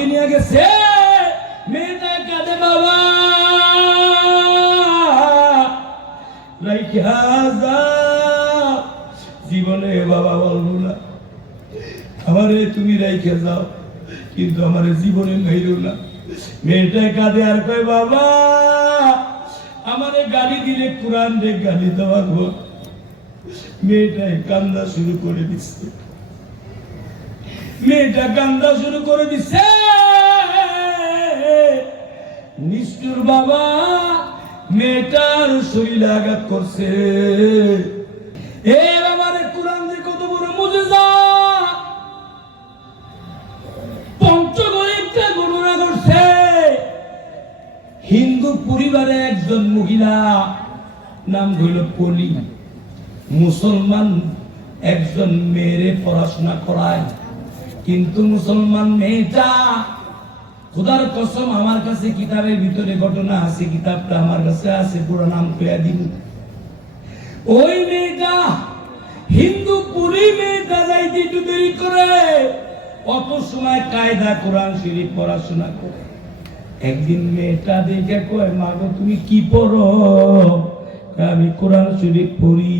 ভারতে নিয়ে গেছে, মেয়েটা কাঁদে বাবা রাইখা যাও, জীবনে বাবা বলবো না, আমারে তুমি রাইখা যাও, কিন্তু আমারে জীবনে মেরো না। মেয়েটা কাঁদে আর কয় বাবা আমারে গালি দিলে কোরআন রে গালি দেওয়া গো। মেয়েটাই কান্দা শুরু করে দিচ্ছে, মেয়েটা কান্দা শুরু করে দিচ্ছে। নিষ্ঠুর বাবা মেয়েটার শরীরে আঘাত করছে। এ বাবারে কোরআন যে কত বড় মুজিজা, পঞ্চগড়িতে বর্ণনা করছে। হিন্দু পরিবারে একজন মহিলা, নাম হইল কলি, মুসলমান একজন মেয়েরে পড়াশোনা করায়, কিন্তু মুসলমান মেয়েটা, খোদার কসম আমার কাছে কিতাবের ভিতরে ঘটনা আছে, কিতাবটা আমার কাছে আছে, পুরো নাম কইয়া দিন। ওই মেয়েটা হিন্দু পুরি মেয়েটা যাইতে একটু দেরি করে, অত সময় কায়দা কোরআন শরীফ পড়াশোনা করে। একদিন মেয়েটা দেখে কয় মা গো তুমি কি পড়ো? আমি কোরআন শরীফ পড়ি।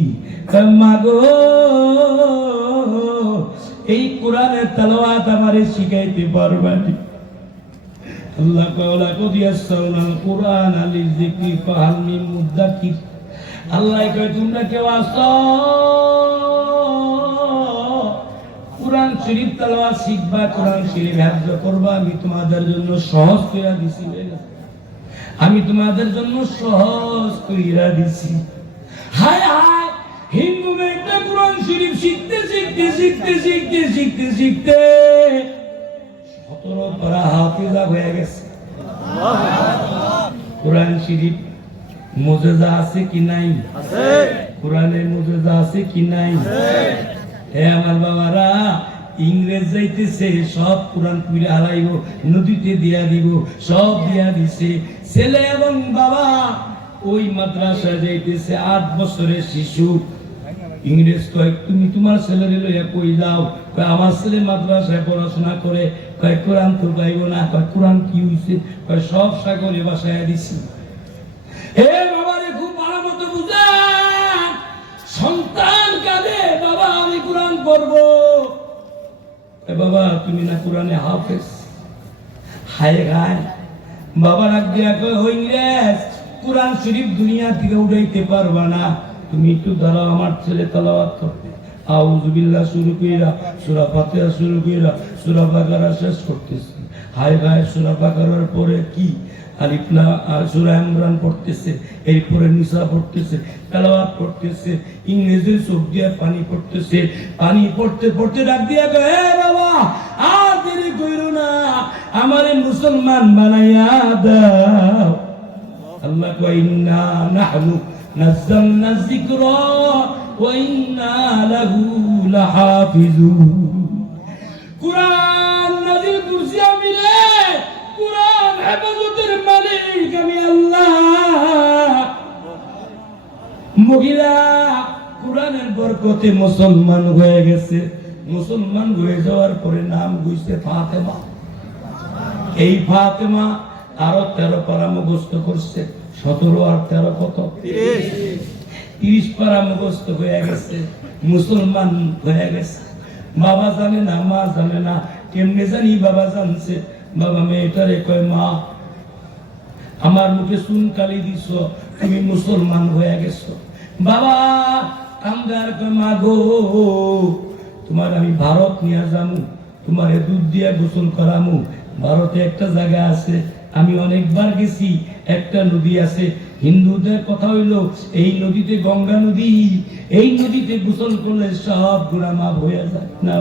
মা গো এই কোরআনের তেলাওয়াত আমারে শিখাইতে পারবানি? আল্লাহ কওলা কদিয়াসসাউনাল কুরআন লিযিকরি ফাহাল মিন মুদ্দাকির। আল্লাহ কয় তোমরা কেউ আসো কোরআন শরীফ তেলাওয়াত শিখবা, কোরআন শরীফ হিফজ করবা, আমি তোমাদের জন্য সহজ কইরা দিছি, আমি তোমাদের জন্য সহজ কইরা দিছি। হায় হায়, হিন্দু মেয়েটা কোরআন শরীফ শিখতে শিখতে শিখতে শিখতে শিখতে শিখতে 17 পারা হাফেজা হয়ে গেছে। কোরআন শরীফ মুজিজা আছে কি নাই? আছে। কোরআনের মুজিজা আছে কি নাই? আছে। হে আমার বাবারা, ইংরেজ যাইতেছে সব কোরআন পুরে হারাইব, নদীতে দিয়া দিব, সব দিয়া দিছে। ছেলে এবং বাবা ওই মাদ্রাসায় যাইতেছে, 8 বছরের শিশু। ইংরেজ কয় তুমি তোমার ছেলেরে লইয়া কই যাও? কয় আমার ছেলে মাদ্রাসায় পড়াশোনা করে। কয় কোরআন তো গাইব না। কয় কোরআন কি হইছে? কয় সব সাগরে বাসায় দিছি। হে বাবারে খুব ভালো মতো বুঝেন, সন্তান কাঁদে বাবা আমি কোরআন পড়বো। বাবা তুমি না কোরআনে হাফেজ। হায় গায় বাবা রাখ দিয়া কয় ওই ইংরেজ কোরআন শরীফ দুনিয়া থেকে উঠাইতে পারবা না, তুমি একটু দাঁড়াও, আমার ছেলে তেলাওয়াত করতে। আউযু বিল্লাহ শুরু কইরা সূরা ফাতিহা শুরু কইরা সূরা বাকারা শেষ করতেছে। হায় গায় সূরা বাকারার পরে কি আলিফ লাম আর সূরা ইমরান পড়তেছে, এরপরে নিসা পড়তেছে, তেলাওয়াত করতেছে, ইংরেজির চোখ দিয়ে পানি পড়তেছে। পানি পড়তে পড়তে ডাক দিয়া কয় হে বাবা আর দেরি কইরো না, আমারে মুসলমান বানাইয়া দাও। আল্লাহ কয় ইন্না নাহনু নাযালনা যিকরা ওয়া ইন্না লাহু লাহাফিজুন। কুরআন নাযিল করছি আমি রে, কুরআন হেফাজতের মালিক আমি আল্লাহ। মহিলা কুরআনের বরকতে মুসলমান হয়ে গেছে। মুসলমান হয়ে যাওয়ার পরে নাম হইছে ফাতেমা। এই ফাতেমা আরো 13 পারা মুখস্থ করছে। 17 আর 13 কত? 30 পারা মুখস্থ হয়ে গেছে, মুসলমান হয়ে গেছে। বাবা জানে না, মা জানে না, কেমনে জানি বাবা জানছে। বাবা মেয়েটারে কয় মা আমার মুখে চুন কালি দিছ, তুমি মুসলমান হয়ে গেছো। বাবা কান্দার কয় মা গো তোমার আমি ভারত নিয়ে যামু, তোমারে দুধ দিয়ে গোসল করামু। ভারতে একটা জায়গা আছে, আমি অনেকবার গেছি, একটা নদী আছে। হিন্দুদের কথা হইল এই নদীতে গঙ্গা নদী, এই নদীতে গোসল করলে সব গুনাহ মাফ হয়ে যায়। না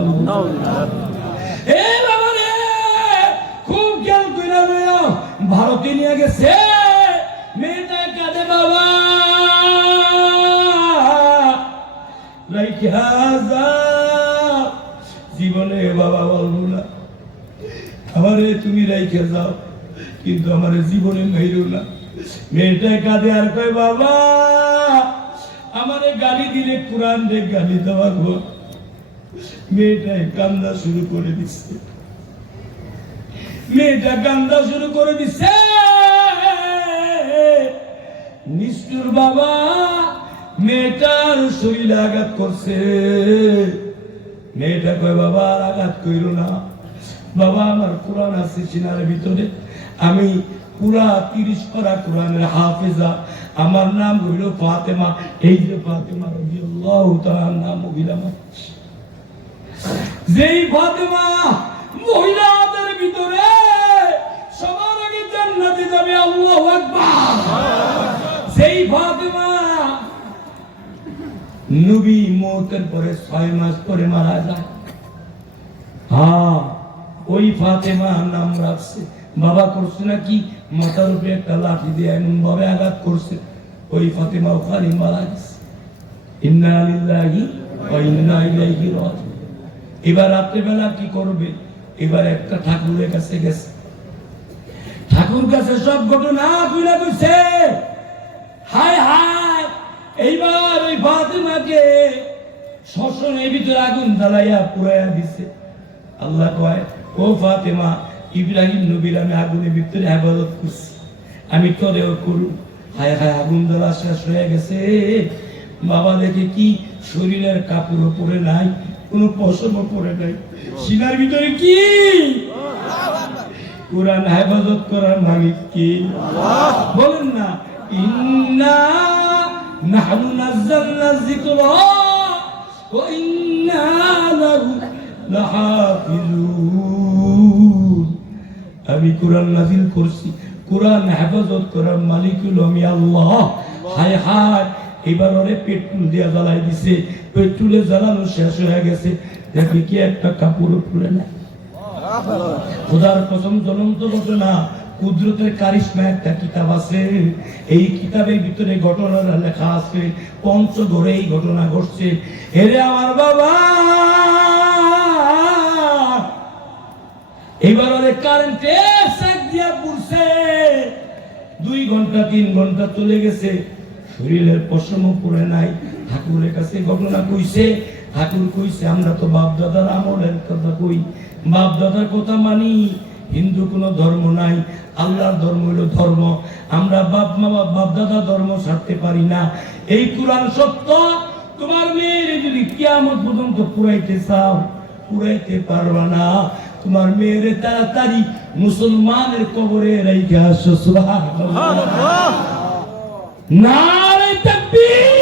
এ বাবা রে খুব খেয়াল কইরা লইও, ভারতে নিয়ে গেছে। মেয়েটা কাঁদে বাবা রাইখা যাও, জীবনে বাবা বলবো না, আমারে তুমি রাইখা যাও, কিন্তু আমার জীবনে মেরো না। মেয়েটা কাঁদে আর কয় বাবা আমারে গালি দিলে কোরআন রে গালি দেওয়া গো। মেয়েটাই কান্দা শুরু করে দিচ্ছে। মেয়েটা কান্দা শুরু করে দিছে। নিষ্ঠুর বাবা মেয়েটার শরীরে আঘাত করছে। মেয়েটা কয় বাবা আর আঘাত কইল না, বাবা আমার কোরআন আছে সিনার ভিতরে, আমি পুরা 30 পারা কোরআনের হাফেজা, আমার নাম হইল ফাতেমা। এই যে ফাতেমা রাদিয়াল্লাহু তাআলা নাম মহিলা মানুষ, যেই ফাতেমা মহিলাদের ভিতরে সবার আগে জান্নাতে যাবে, আল্লাহু আকবার। সেই ফাতেমা নবী মওতের পরে 6 মাস পরে মারা যায়। হ্যাঁ, ওই ফাতেমা নাম রাখছে। বাবা করছে নাকি মাথার উপরে একটা লাঠি দিয়ে এমন ভাবে আঘাত করছে, ওই ফাতেমা ওখানে মারা গেছে। ইন্না লিল্লাহি ওয়া ইন্না ইলাইহি রাজিউন। এবার রাত্রেবেলা কি করবে? এবার একটা ঠাকুরের কাছে গেছে, ঠাকুর কাছে সব ঘটনা খুলে কইছে। হায় হায়, এইবার ওই ফাতেমাকে শ্মশানের ভিতরে আগুন জ্বালাইয়া পুড়াইয়া দিছে। আল্লাহ কয়, ও ফাতেমা, ইব্রাহিম নবীর আমি আগুনের ভিতরে ইবাদত করছি, আমি তোরেও করু। হায় হায়, আগুন জ্বালা শেষ হয়ে গেছে। বাবা দেখে কি শরীরের কাপড় পরে নাই, কোনো পশমও পরে নাই, সিনার ভিতরে কি কোরআন হেফাজত করার মালিক কি? বলেন না, ইন্না নাহনু নাযালনা যিকরা ওয়া ইন্না লাহু লাহাফিজুন। আমি কোরআন নাযিল করছি, কোরআন হেফাজত করার মালিক হলো আমি আল্লাহ। হায় হায়, এবার ওরে পেট্রোল দিয়া জ্বালাই দিছে, পেট্রোলে জ্বালানো শেষ হয়ে গেছে, দেখি কি একটা কাপড় পুড়ে না। খোদার কসম, জ্বলন্ত ঘটনা, কুদরতের কারিশমা একটা কিতাব আছে, এই কিতাবের ভিতরে ঘটনাটা লেখা আছে। পঞ্চগড়ে এই ঘটনা ঘটছে। এরে আমার বাবা, এবার ওরে কারেন্টে সেক দিয়া পুড়ছে। 2 ঘন্টা 3 ঘন্টা চলে গেছে, শরীরের পশমও পড়ে নাই। ঠাকুরের কাছে ঘটনা কইছে। ঠাকুর কইছে, আমরা তো বাপ দাদার আমলের কথা কই, বাপ দাদার কথা মানি। হিন্দু কোনো ধর্ম নাই, আল্লাহর ধর্ম হলো ধর্ম। আমরা বাপ দাদা ধর্ম ছাড়তে পারি না। এই কোরআন সত্য। তোমার মেয়ের যদি কিয়ামত পর্যন্ত পুরাইতে চাও, পুরাইতে পারবা না। তোমার মেয়েরে তাড়াতাড়ি মুসলমানের কবরে রাইখা আসো। সুবহানাল্লাহ, নারে তাকবীর।